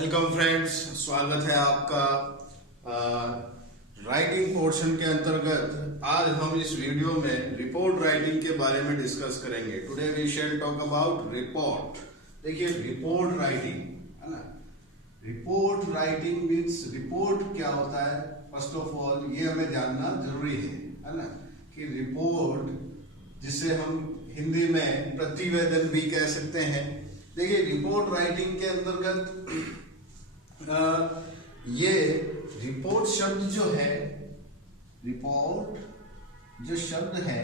Welcome friends, स्वागत है आपका राइटिंग पोर्शन के अंतर्गत। आज हम इस वीडियो में रिपोर्ट राइटिंग के बारे में डिस्कस करेंगे। Today we shall talk about report. देखिए, रिपोर्ट राइटिंग है ना, रिपोर्ट राइटिंग मीन्स रिपोर्ट क्या होता है। फर्स्ट ऑफ ऑल ये हमें जानना जरूरी है ना, कि रिपोर्ट जिसे हम हिंदी में प्रतिवेदन भी कह सकते हैं। देखिए, रिपोर्ट राइटिंग के अंतर्गत ये रिपोर्ट शब्द जो है, रिपोर्ट जो शब्द है,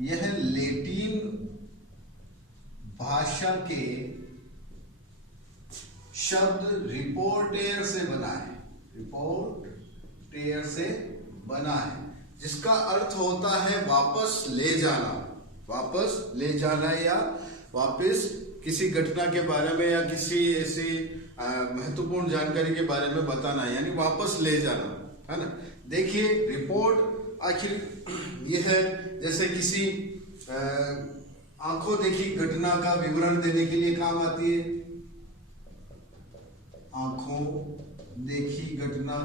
यह लैटिन भाषा के शब्द रिपोर्टेर से बना है। रिपोर्टेर से बना है, जिसका अर्थ होता है वापस ले जाना। वापस ले जाना या वापस किसी घटना के बारे में या किसी ऐसी महत्वपूर्ण जानकारी के बारे में बताना, यानी वापस ले जाना, है ना। देखिए, रिपोर्ट आखिर यह है जैसे किसी आंखों देखी घटना का विवरण देने के लिए काम आती है। आंखों देखी घटना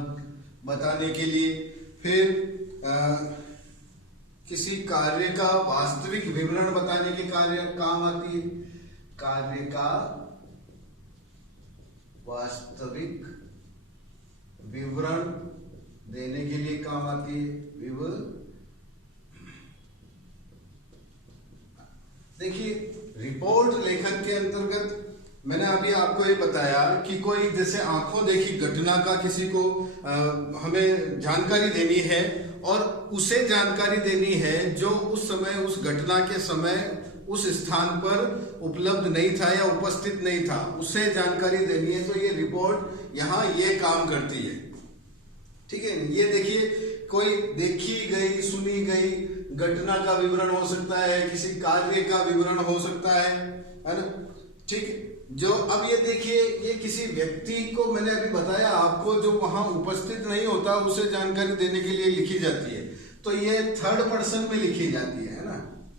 बताने के लिए, फिर किसी कार्य का वास्तविक विवरण बताने के कार्य काम आती है। कार्य का वास्तविक विवरण देने के लिए काम आती है। देखिए, रिपोर्ट लेखन के अंतर्गत मैंने अभी आपको ये बताया कि कोई जैसे आंखों देखी घटना का किसी को हमें जानकारी देनी है, और उसे जानकारी देनी है जो उस समय, उस घटना के समय उस स्थान पर उपलब्ध नहीं था या उपस्थित नहीं था, उसे जानकारी देनी है। तो ये रिपोर्ट यहाँ ये काम करती है, ठीक है। ये देखिए, कोई देखी गई, सुनी गई घटना का विवरण हो सकता है, किसी कार्य का विवरण हो सकता है ना, ठीक। जो अब ये देखिए, ये किसी व्यक्ति को मैंने अभी बताया आपको, जो वहां उपस्थित नहीं होता, उसे जानकारी देने के लिए लिखी जाती है। तो ये थर्ड पर्सन में लिखी जाती है ना,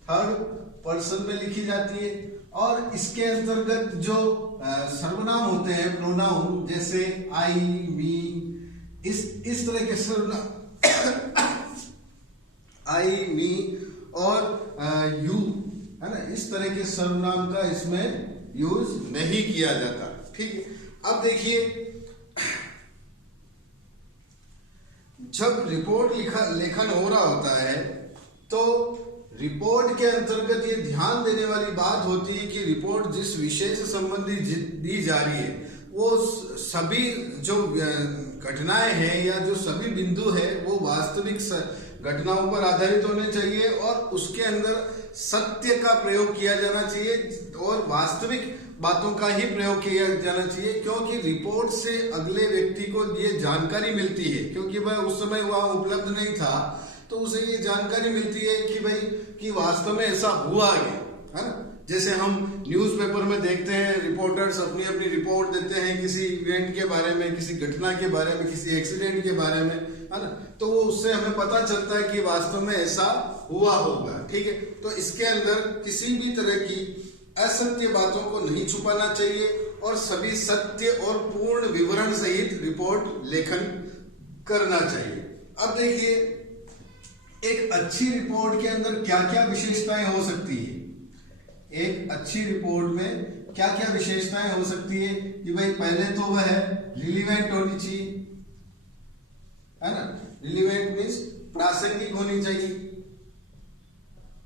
थर्ड पर्सन में लिखी जाती है। और इसके अंतर्गत जो सर्वनाम होते हैं, प्रोनाउन, जैसे आई, मी, इस तरह के सर्वनाम आई, मी और यू, है ना, इस तरह के सर्वनाम का इसमें यूज नहीं किया जाता, ठीक है। अब देखिए, जब रिपोर्ट लेखन हो रहा होता है, तो रिपोर्ट के अंतर्गत ये ध्यान देने वाली बात होती है कि रिपोर्ट जिस विषय से संबंधित दी जा रही है, वो सभी जो घटनाएं हैं या जो सभी बिंदु है, वो वास्तविक घटनाओं पर आधारित होने चाहिए, और उसके अंदर सत्य का प्रयोग किया जाना चाहिए और वास्तविक बातों का ही प्रयोग किया जाना चाहिए। क्योंकि रिपोर्ट से अगले व्यक्ति को ये जानकारी मिलती है, क्योंकि वह उस समय वहां उपलब्ध नहीं था, तो उसे ये जानकारी मिलती है कि भाई कि वास्तव में ऐसा हुआ है ना। जैसे हम न्यूज़पेपर में देखते हैं, रिपोर्टर्स अपनी अपनी रिपोर्ट देते हैं किसी इवेंट के बारे में, किसी घटना के बारे में, किसी एक्सीडेंट के बारे में, है ना। तो उससे हमें पता चलता है कि वास्तव में ऐसा हुआ होगा, ठीक है। तो इसके अंदर किसी भी तरह की असत्य बातों को नहीं छुपाना चाहिए, और सभी सत्य और पूर्ण विवरण सहित रिपोर्ट लेखन करना चाहिए। अब देखिए, एक अच्छी रिपोर्ट के अंदर क्या क्या विशेषताएं हो सकती है। एक अच्छी रिपोर्ट में क्या क्या विशेषताएं हो सकती है कि भाई, पहले तो वह रिलीवेंट होनी चाहिए, है ना। रिलीवेंट मीन्स प्रासंगिक होनी चाहिए।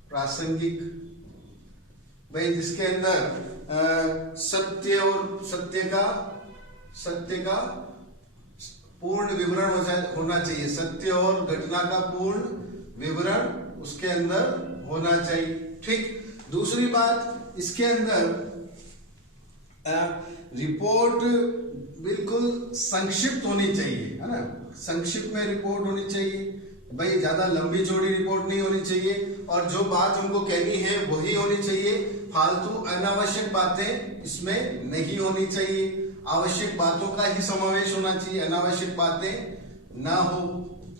प्रासंगिक, भाई जिसके अंदर सत्य और सत्य का पूर्ण विवरण होना चाहिए। सत्य और घटना का पूर्ण विवरण उसके अंदर होना चाहिए, ठीक। दूसरी बात, इसके अंदर रिपोर्ट बिल्कुल संक्षिप्त होनी चाहिए, है ना। संक्षिप्त में रिपोर्ट होनी चाहिए, भाई ज्यादा लंबी चौड़ी रिपोर्ट नहीं होनी चाहिए, और जो बात हमको कहनी है वही होनी चाहिए। फालतू अनावश्यक बातें इसमें नहीं होनी चाहिए। आवश्यक बातों का ही समावेश होना चाहिए, अनावश्यक बातें ना हो,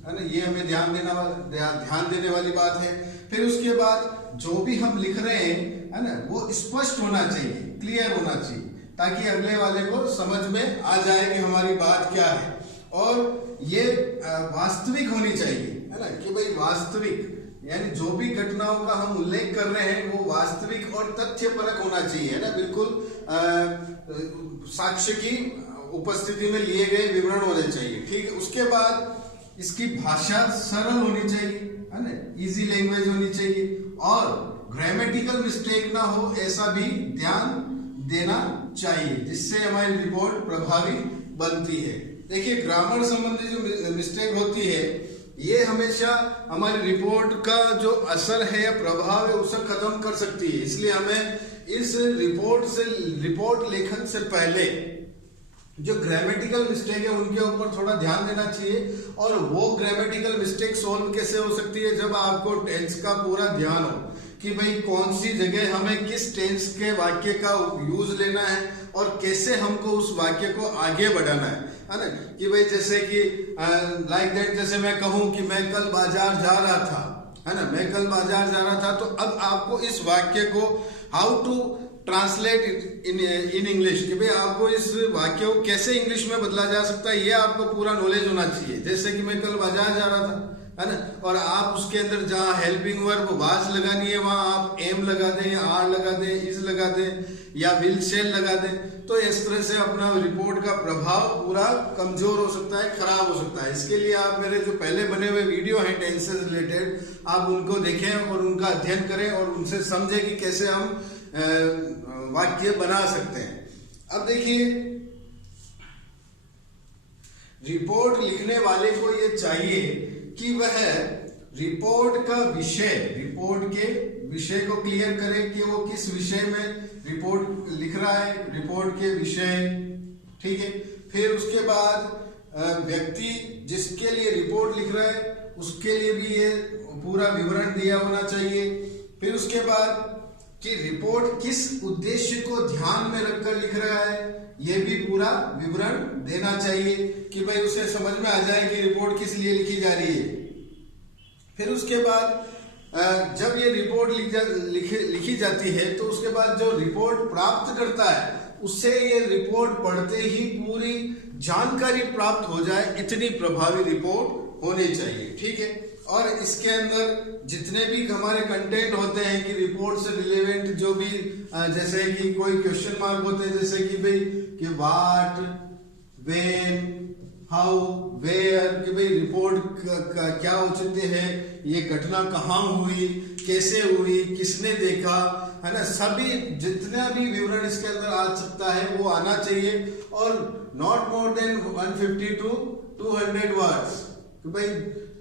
है ना। ये हमें ध्यान देने वाली बात है। फिर उसके बाद जो भी हम लिख रहे हैं, है ना, वो स्पष्ट होना चाहिए, क्लियर होना चाहिए। ताकि अगले वाले को समझ में आ जाए कि हमारी बात क्या है। और ये वास्तविक होनी चाहिए, है ना, कि भाई वास्तविक यानी जो भी घटनाओं का हम उल्लेख कर रहे हैं वो वास्तविक और तथ्यपरक होना चाहिए, है ना, बिल्कुल साक्ष्य की उपस्थिति में लिए गए विवरण होने चाहिए। ठीक है, उसके बाद इसकी भाषा सरल होनी चाहिए, है ना, इजी लैंग्वेज होनी चाहिए और ग्रामेटिकल मिस्टेक ना हो ऐसा भी ध्यान देना चाहिए, जिससे हमारी रिपोर्ट प्रभावी बनती है। देखिए, ग्रामर संबंधी जो मिस्टेक होती है ये हमेशा हमारी रिपोर्ट का जो असर है या प्रभाव है उसे खत्म कर सकती है। इसलिए हमें इस रिपोर्ट लेखन से पहले जो ग्रामेटिकल मिस्टेक है उनके ऊपर थोड़ा ध्यान देना चाहिए। और वो ग्रामेटिकल मिस्टेक सोल्व कैसे हो सकती है, जब आपको टेंस का पूरा ध्यान हो कि भाई कौन सी जगह हमें किस टेंस के वाक्य का यूज लेना है और कैसे हमको उस वाक्य को आगे बढ़ाना है ना। कि भाई जैसे कि लाइक दैट, जैसे मैं कहूं कि मैं कल बाजार जा रहा था, है ना, मैं कल बाजार जा रहा था, तो अब आपको इस वाक्य को how to translate in English, कि भाई आपको इस वाक्य को कैसे इंग्लिश में बदला जा सकता है ये आपको पूरा नॉलेज होना चाहिए। जैसे कि मैं कल बाजार जा रहा था, है ना, और आप उसके अंदर जहाँ हेल्पिंग वर्ब वाज लगानी है वहां आप एम लगा दें, आर लगा दें, इज लगा दें या विल शेल लगा दें, तो इस तरह से अपना रिपोर्ट का प्रभाव पूरा कमजोर हो सकता है, खराब हो सकता है। इसके लिए आप मेरे जो पहले बने हुए वीडियो हैं टेंस से रिलेटेड, आप उनको देखें और उनका अध्ययन करें और उनसे समझें कि कैसे हम वाक्य बना सकते हैं। अब देखिए, रिपोर्ट लिखने वाले को ये चाहिए कि वह रिपोर्ट के विषय को क्लियर करे कि वो किस विषय में रिपोर्ट लिख रहा है, रिपोर्ट के विषय, ठीक है। फिर उसके बाद व्यक्ति जिसके लिए रिपोर्ट लिख रहा है उसके लिए भी ये पूरा विवरण दिया होना चाहिए। फिर उसके बाद कि रिपोर्ट किस उद्देश्य को ध्यान में रखकर लिख रहा है ये भी पूरा विवरण देना चाहिए कि भाई उसे समझ में आ जाए कि रिपोर्ट किस लिए लिखी जा रही है। फिर उसके बाद जब ये रिपोर्ट लिखी जाती है तो उसके बाद जो रिपोर्ट प्राप्त करता है उससे ये रिपोर्ट पढ़ते ही पूरी जानकारी प्राप्त हो जाए, इतनी प्रभावी रिपोर्ट होनी चाहिए, ठीक है। और इसके अंदर जितने भी हमारे कंटेंट होते हैं कि रिपोर्ट से रिलेवेंट जो भी जैसे कि कोई क्वेश्चन मार्क होते हैं, जैसे कि भाई कि व्हाट, व्हेन, हाउ, वेयर, कि भाई रिपोर्ट का क्या औचित्य है, ये घटना कहाँ हुई, कैसे हुई, किसने देखा, है ना, सभी जितना भी विवरण इसके अंदर आ सकता है वो आना चाहिए। और not more than 150 to 200 words, कि भाई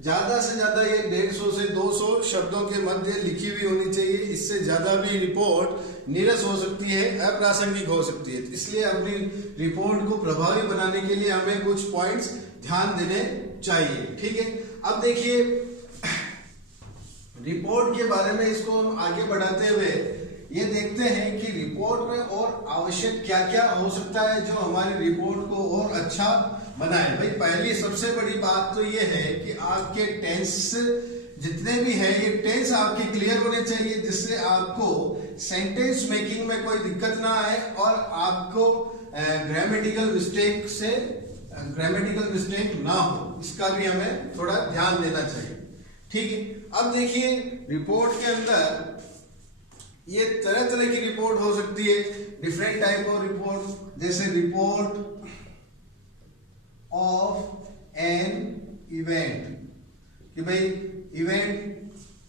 ज्यादा से ज्यादा ये 150 से 200 शब्दों के मध्य लिखी हुई होनी चाहिए। इससे ज्यादा भी रिपोर्ट नीरस हो सकती है, अप्रासंगिक हो सकती है। इसलिए अपनी रिपोर्ट को प्रभावी बनाने के लिए हमें कुछ पॉइंट्स ध्यान देने चाहिए, ठीक है। अब देखिए, रिपोर्ट के बारे में इसको हम आगे बढ़ाते हुए ये देखते हैं कि रिपोर्ट में और आवश्यक क्या क्या हो सकता है जो हमारी रिपोर्ट को और अच्छा बनाए। भाई पहली सबसे बड़ी बात तो ये है कि आपके टेंस जितने भी है ये टेंस आपके क्लियर होने चाहिए, जिससे आपको सेंटेंस मेकिंग में कोई दिक्कत ना आए और आपको ग्रामेटिकल मिस्टेक ना हो, इसका भी हमें थोड़ा ध्यान देना चाहिए, ठीक है। अब देखिए, रिपोर्ट के अंदर ये तरह तरह की रिपोर्ट हो सकती है, डिफरेंट टाइप ऑफ रिपोर्ट, जैसे रिपोर्ट ऑफ एन इवेंट, कि भाई इवेंट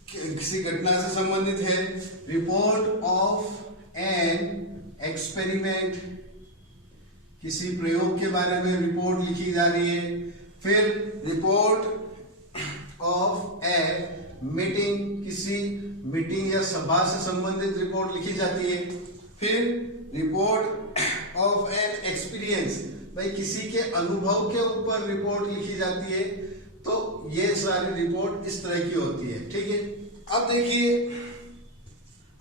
किसी घटना से संबंधित है। रिपोर्ट ऑफ एन एक्सपेरिमेंट, किसी प्रयोग के बारे में रिपोर्ट लिखी जा रही है। फिर रिपोर्ट ऑफ ए मीटिंग, किसी मीटिंग या सभा से संबंधित रिपोर्ट लिखी जाती है। फिर रिपोर्ट ऑफ एन एक्सपीरियंस, भाई किसी के अनुभव के ऊपर रिपोर्ट लिखी जाती है। तो ये सारी रिपोर्ट इस तरह की होती है, ठीक है। अब देखिए,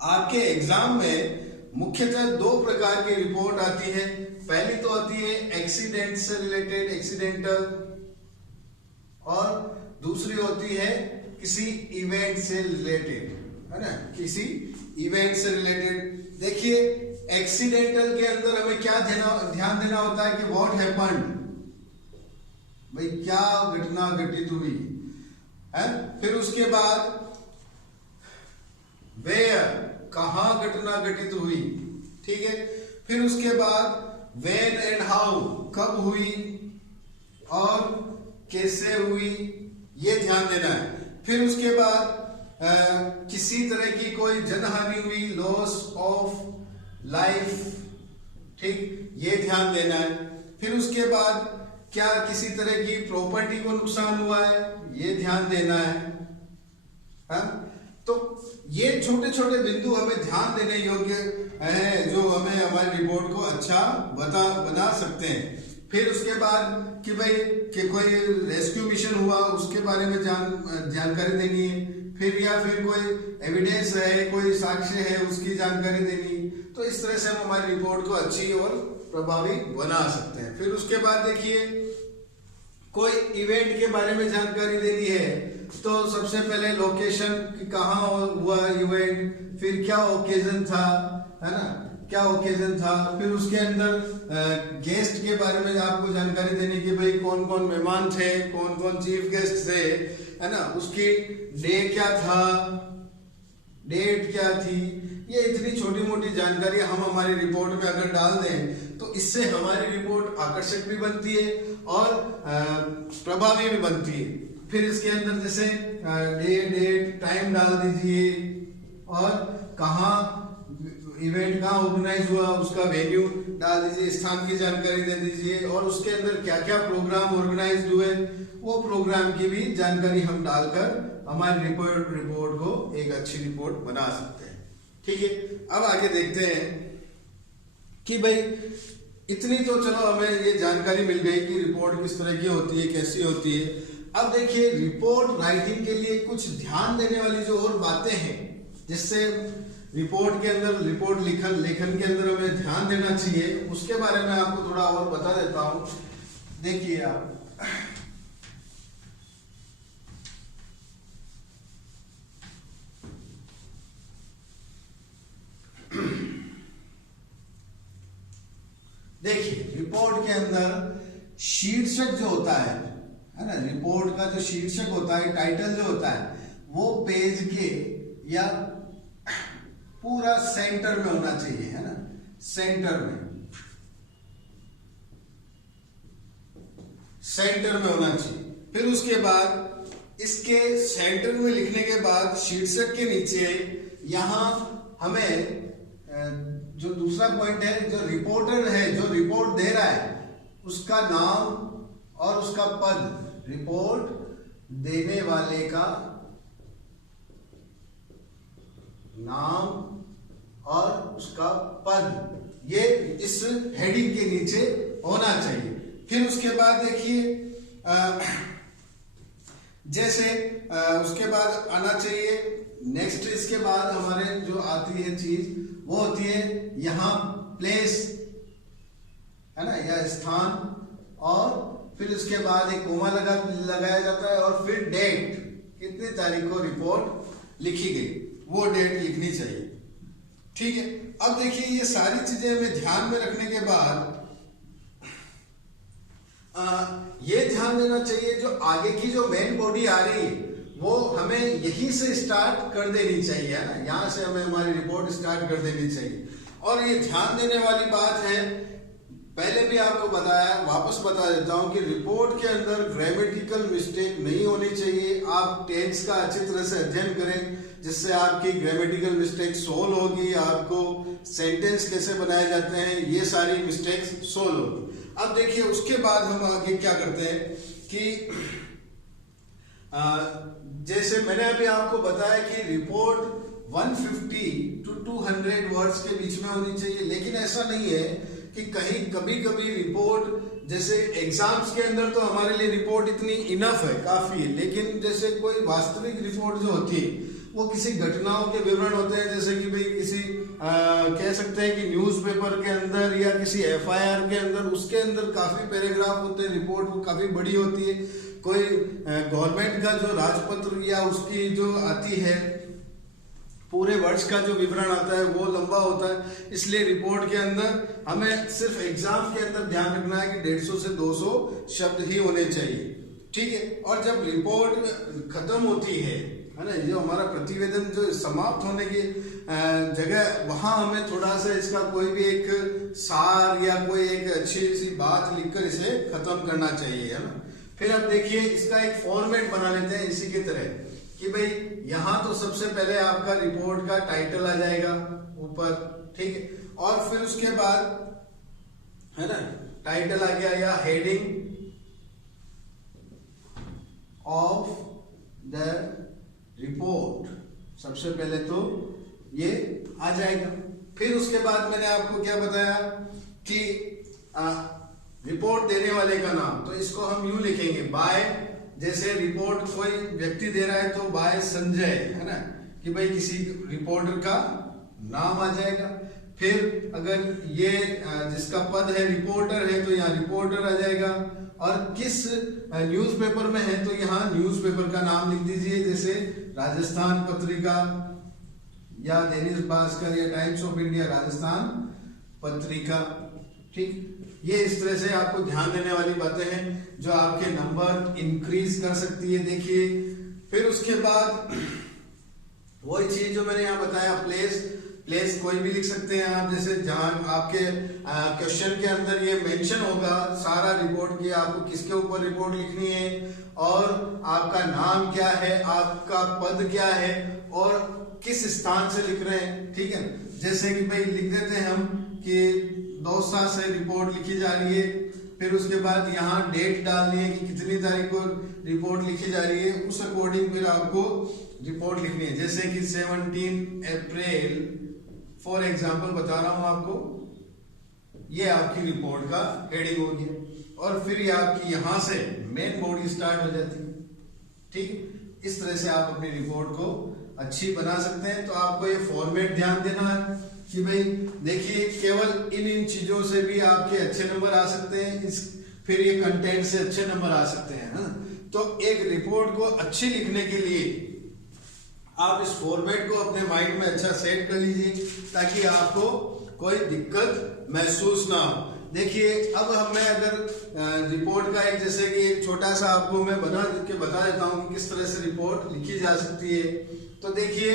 आपके एग्जाम में मुख्यतः दो प्रकार की रिपोर्ट आती है। पहली तो आती है एक्सीडेंट से रिलेटेड, एक्सीडेंटल, और दूसरी होती है किसी इवेंट से रिलेटेड, है ना, किसी इवेंट से रिलेटेड। देखिए, एक्सीडेंटल के अंदर हमें क्या ध्यान देना होता है कि व्हाट हैपेंड, भाई क्या घटना घटित हुई है। फिर उसके बाद वेयर, कहां घटना घटित हुई, ठीक है। फिर उसके बाद व्हेन एंड हाउ, कब हुई और कैसे हुई, ये ध्यान देना है। फिर उसके बाद किसी तरह की कोई जनहानि हुई, लॉस ऑफ लाइफ, ठीक, ये ध्यान देना है। फिर उसके बाद क्या किसी तरह की प्रॉपर्टी को नुकसान हुआ है, ये ध्यान देना है। हा? तो ये छोटे छोटे बिंदु हमें ध्यान देने योग्य है, जो हमें हमारी रिपोर्ट को अच्छा बना सकते हैं। फिर उसके बाद कि भाई कि कोई रेस्क्यू मिशन हुआ, उसके बारे में जानकारी देनी है। फिर या फिर कोई एविडेंस है, कोई साक्ष्य है, उसकी जानकारी देनी। तो इस तरह से हम हमारी रिपोर्ट को अच्छी और प्रभावी बना सकते हैं। फिर उसके बाद देखिए कोई इवेंट के बारे में जानकारी देनी है, तो सबसे पहले लोकेशन कि कहाँ हुआ इवेंट, फिर क्या ओकेजन था, है ना, क्या ओकेजन था। फिर उसके अंदर गेस्ट के बारे में आपको जानकारी देनी कि भाई कौन कौन मेहमान थे, कौन कौन चीफ गेस्ट थे, है ना, उसकी डे क्या था, डेट क्या थी। ये इतनी छोटी मोटी जानकारी हम हमारी रिपोर्ट में अगर डाल दें तो इससे हमारी रिपोर्ट आकर्षक भी बनती है और प्रभावी भी बनती है। फिर इसके अंदर जैसे डे, डेट, टाइम डाल दीजिए और कहाँ इवेंट कहाँ ऑर्गेनाइज हुआ, उसका वेन्यू डाल दीजिए, स्थान की जानकारी दे दीजिए और उसके अंदर क्या क्या प्रोग्राम ऑर्गेनाइज हुए, वो प्रोग्राम की भी जानकारी हम डालकर हमारी रिपोर्ट को एक अच्छी रिपोर्ट बना सकते हैं। ठीक है, अब आगे देखते हैं कि भाई इतनी तो चलो हमें ये जानकारी मिल गई कि रिपोर्ट किस तरह की होती है, कैसी होती है। अब देखिए रिपोर्ट राइटिंग के लिए कुछ ध्यान देने वाली जो और बातें हैं, जिससे रिपोर्ट के अंदर रिपोर्ट लेखन के अंदर हमें ध्यान देना चाहिए, उसके बारे में आपको थोड़ा और बता देता हूं। देखिए आप देखिए रिपोर्ट के अंदर शीर्षक जो होता है ना, रिपोर्ट का जो शीर्षक होता है, टाइटल जो होता है, वो पेज के या पूरा सेंटर में होना चाहिए, है ना, सेंटर में होना चाहिए। फिर उसके बाद इसके सेंटर में लिखने के बाद शीर्षक के नीचे यहां हमें जो दूसरा पॉइंट है, जो रिपोर्टर है, जो रिपोर्ट दे रहा है, उसका नाम और उसका पद, रिपोर्ट देने वाले का नाम और उसका पद, ये इस हेडिंग के नीचे होना चाहिए। फिर उसके बाद देखिए जैसे उसके बाद आना चाहिए नेक्स्ट, इसके बाद हमारे जो आती है चीज वो होती है यहां प्लेस, है ना, या स्थान, और फिर उसके बाद एक कोमा लगाया जाता है और फिर डेट, कितनी तारीख को रिपोर्ट लिखी गई, वो डेट लिखनी चाहिए। ठीक है, अब देखिए ये सारी चीजें हमें ध्यान में रखने के बाद ये ध्यान देना चाहिए जो आगे की जो मेन बॉडी आ रही है वो हमें यहीं से स्टार्ट कर देनी चाहिए, है ना, यहां से हमें हमारी रिपोर्ट स्टार्ट कर देनी चाहिए। और ये ध्यान देने वाली बात है, पहले भी आपको बताया, वापस बता देता हूं कि रिपोर्ट के अंदर ग्रामेटिकल मिस्टेक नहीं होनी चाहिए। आप टेंस का अच्छी तरह से अध्ययन करें, जिससे आपकी ग्रामेटिकल मिस्टेक सोल्व होगी, आपको सेंटेंस कैसे बनाए जाते हैं ये सारी मिस्टेक्स सोल्व होगी। अब देखिए उसके बाद हम आगे क्या करते हैं कि जैसे मैंने अभी आपको बताया कि रिपोर्ट 150 to 200 वर्ड्स के बीच में होनी चाहिए, लेकिन ऐसा नहीं है कि कभी कभी रिपोर्ट, जैसे एग्जाम्स के अंदर तो हमारे लिए रिपोर्ट इतनी इनफ है, काफी है, लेकिन जैसे कोई वास्तविक रिपोर्ट जो होती है वो किसी घटनाओं के विवरण होते हैं, जैसे कि भाई किसी कह सकते हैं कि न्यूज़पेपर के अंदर या किसी एफआईआर के अंदर, उसके अंदर काफी पैराग्राफ होते हैं, रिपोर्ट वो काफी बड़ी होती है। कोई गवर्नमेंट का जो राजपत्र या उसकी जो आती है पूरे वर्ष का जो विवरण आता है वो लंबा होता है, इसलिए रिपोर्ट के अंदर हमें सिर्फ एग्जाम के अंदर ध्यान रखना है कि 150 से 200 शब्द ही होने चाहिए, ठीक है। और जब रिपोर्ट खत्म होती है ना, जो हमारा प्रतिवेदन जो समाप्त होने की जगह, वहां हमें थोड़ा सा इसका कोई भी एक सार या कोई एक अच्छी सी बात लिखकर इसे खत्म करना चाहिए, है ना। फिर अब देखिए इसका एक फॉर्मेट बना लेते हैं इसी की तरह कि भाई यहाँ तो सबसे पहले आपका रिपोर्ट का टाइटल आ जाएगा ऊपर, ठीक है। और फिर उसके बाद, है ना, टाइटल आ गया या हेडिंग ऑफ द रिपोर्ट, सबसे पहले तो ये आ जाएगा। फिर उसके बाद मैंने आपको क्या बताया कि रिपोर्ट देने वाले का नाम, तो इसको हम यूं लिखेंगे बाय, जैसे रिपोर्ट कोई व्यक्ति दे रहा है तो बाय संजय, है ना, कि भाई किसी रिपोर्टर का नाम आ जाएगा। फिर अगर ये जिसका पद है रिपोर्टर है तो यहाँ रिपोर्टर आ जाएगा, और किस न्यूज़पेपर में है तो यहाँ न्यूज़पेपर का नाम लिख दीजिए, जैसे राजस्थान पत्रिका या दैनिक भास्कर या times of India Rajasthan Patrika, ठीक। ये इस तरह से आपको ध्यान देने वाली बातें हैं जो आपके नंबर इंक्रीज कर सकती है। देखिए फिर उसके बाद वही चीज जो मैंने यहाँ बताया, प्लेस कोई भी लिख सकते हैं आप, जैसे जहां आपके क्वेश्चन के अंदर ये मेंशन होगा सारा रिपोर्ट की, आपको किसके ऊपर रिपोर्ट लिखनी है और आपका नाम क्या है, आपका पद क्या है और किस स्थान से लिख रहे हैं, ठीक है। जैसे कि भाई लिख देते हैं हम कि दौसा से रिपोर्ट लिखी जा रही है, फिर उसके बाद यहाँ डेट डालनी है कि कितनी तारीख को रिपोर्ट लिखी जा रही है, उस अकॉर्डिंग फिर आपको रिपोर्ट लिखनी है। जैसे कि 17 अप्रैल फॉर एग्जाम्पल बता रहा हूं आपको, ये आपकी रिपोर्ट का हेडिंग हो गया, और फिर ये आपकी यहां से मेन बॉडी स्टार्ट हो जाती है, ठीक। इस तरह से आप अपनी रिपोर्ट को अच्छी बना सकते हैं। तो आपको ये फॉर्मेट ध्यान देना है कि भाई देखिए केवल इन चीजों से भी आपके अच्छे नंबर आ सकते हैं, फिर ये कंटेंट से अच्छे नंबर आ सकते हैं, है ना। तो एक रिपोर्ट को अच्छी लिखने के लिए आप इस फॉर्मेट को अपने माइंड में अच्छा सेट कर लीजिए ताकि आपको कोई दिक्कत महसूस ना हो। देखिए अब मैं अगर रिपोर्ट का एक जैसे कि एक छोटा सा आपको मैं बना के बता देता हूं कि किस तरह से रिपोर्ट लिखी जा सकती है। तो देखिए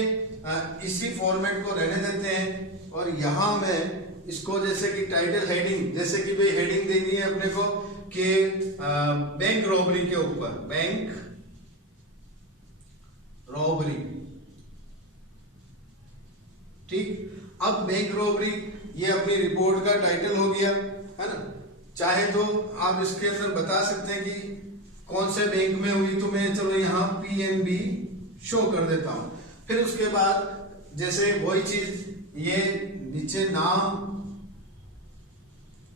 इसी फॉर्मेट को रहने देते हैं और यहां मैं इसको जैसे कि टाइटल हेडिंग, जैसे कि भाई हेडिंग देनी है अपने को कि बैंक रॉबरी के ऊपर, बैंक रॉबरी, ठीक। अब बैंक रॉबरी ये अपनी रिपोर्ट का टाइटल हो गया, है ना। चाहे तो आप इसके अंदर बता सकते हैं कि कौन से बैंक में हुई, तो मैं चलो यहाँ PNB शो कर देता हूं। फिर उसके बाद जैसे वही चीज ये नीचे नाम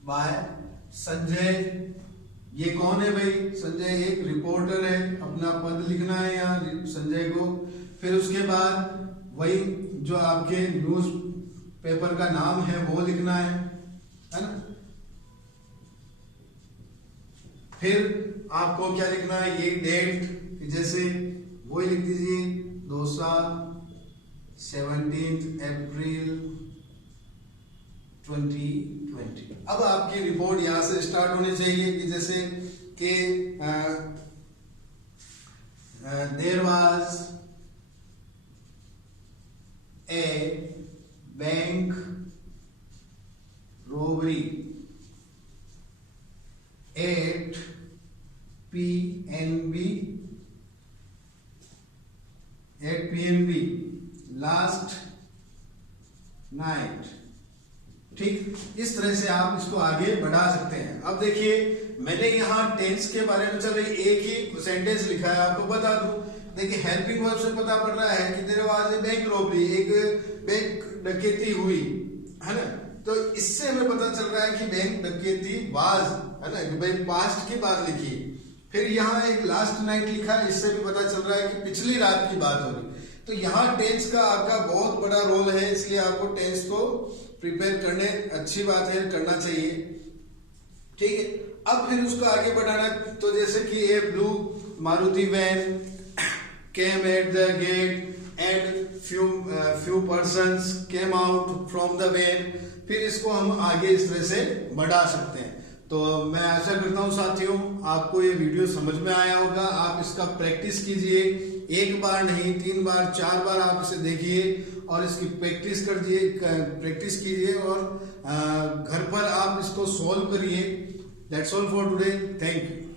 बाय संजय, ये कौन है भाई, संजय एक रिपोर्टर है, अपना पद लिखना है यहाँ संजय को। फिर उसके बाद वही जो आपके न्यूज पेपर का नाम है वो लिखना है ना। फिर आपको क्या लिखना है, ये डेट जैसे वही लिख दीजिए दौसा 17 अप्रैल 2020। अब आपकी रिपोर्ट यहां से स्टार्ट होनी चाहिए कि जैसे कि there was a bank robbery at PNB last night, ठीक। इस तरह से आप इसको आगे बढ़ा सकते हैं। अब देखिए मैंने यहाँ टेंस के बारे में चलो एक ही सेंटेंस लिखा है, आपको बता दूं। देखिए हेल्पिंग वर्ब से पता पड़ रहा है कि there was a bank robbery, एक बैंक डकैती हुई, है ना। तो इससे हमें पता चल रहा है कि बैंक डकैती वाज, है ना, कि भाई पास्ट की बात लिखी। फिर यहाँ एक लास्ट नाइट लिखा है, इससे भी पता चल रहा है कि पिछली रात की बात हो रही। तो यहाँ टेंस का आपका बहुत बड़ा रोल है, इसलिए आपको टेंस को प्रिपेयर करने अच्छी बात है, करना चाहिए, ठीक है। अब फिर उसको आगे बढ़ाना, तो जैसे कि a blue Maruti van came at the gate and few persons came out from the van। फिर इसको हम आगे इस तरह से बढ़ा सकते हैं। तो मैं आशा करता हूं साथियों आपको ये वीडियो समझ में आया होगा। आप इसका प्रैक्टिस कीजिए, एक बार नहीं 3 बार 4 बार आप इसे देखिए और इसकी प्रैक्टिस कीजिए और घर पर आप इसको सॉल्व करिए। That's all for today, thank you.